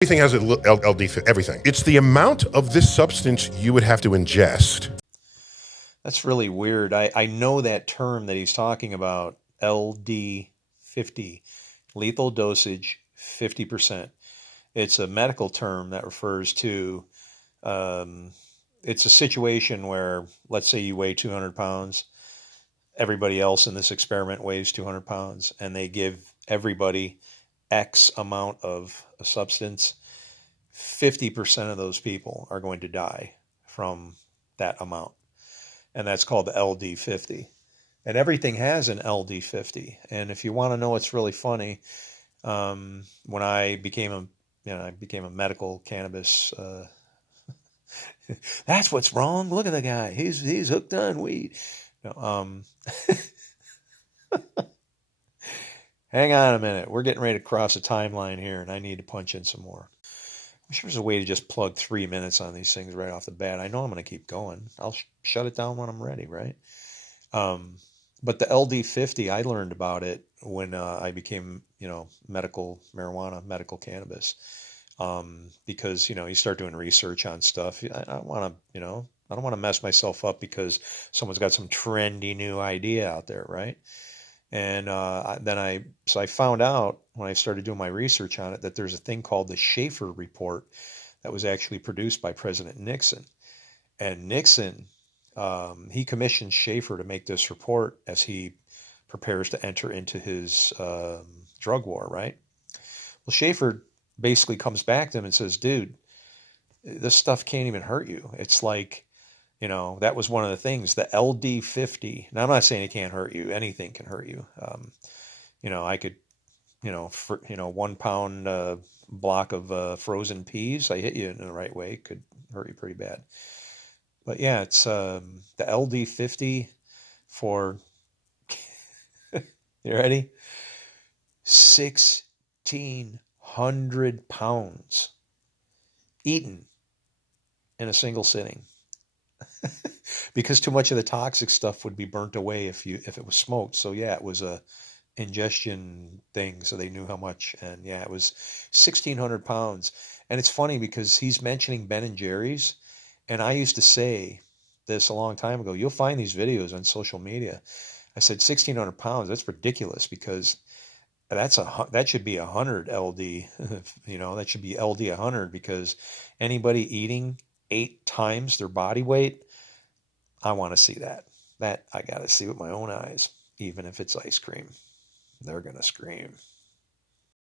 Everything has a LD, everything. It's the amount of this substance you would have to ingest. That's really weird. I know that term that he's talking about, LD50, lethal dosage 50%. It's a medical term that refers to, um, it's a situation where, let's say you weigh 200 pounds, everybody else in this experiment weighs 200 pounds, and they give everybody X amount of a substance. 50% of those people are going to die from that amount. And that's called the LD50. And everything has an LD50. And if you want to know what's really funny, when I became a medical cannabis. That's what's wrong. Look at the guy. He's hooked on weed. No, hang on a minute. We're getting ready to cross a timeline here, and I need to punch in some more. I wish there was a way to just plug 3 minutes on these things right off the bat. I know I'm going to keep going. I'll shut it down when I'm ready, right? Um, but the LD50, I learned about it when I became, medical marijuana, medical cannabis. Because, you start doing research on stuff. I don't want to, I don't want to mess myself up because someone's got some trendy new idea out there, right? And so I found out when I started doing my research on it that there's a thing called the Schaefer Report that was actually produced by President Nixon. And Nixon, he commissioned Schaefer to make this report as he prepares to enter into his drug war, right? Well, Schaefer basically comes back to him and says, dude, this stuff can't even hurt you. It's like, that was one of the things, the LD50. Now, I'm not saying it can't hurt you. Anything can hurt you. I could, 1 pound block of frozen peas, I hit you in the right way, could hurt you pretty bad. But yeah, it's the LD50 for, you ready? 1,600 pounds eaten in a single sitting. Because too much of the toxic stuff would be burnt away if it was smoked. So yeah, it was a ingestion thing, so they knew how much. And yeah, it was 1,600 pounds. And it's funny because he's mentioning Ben and Jerry's, and I used to say this a long time ago. You'll find these videos on social media. I said 1,600 pounds. That's ridiculous because that should be 100 LD. That should be LD 100 because anybody eating 8 times their body weight, I want to see that. That I got to see with my own eyes, even if it's ice cream. They're going to scream.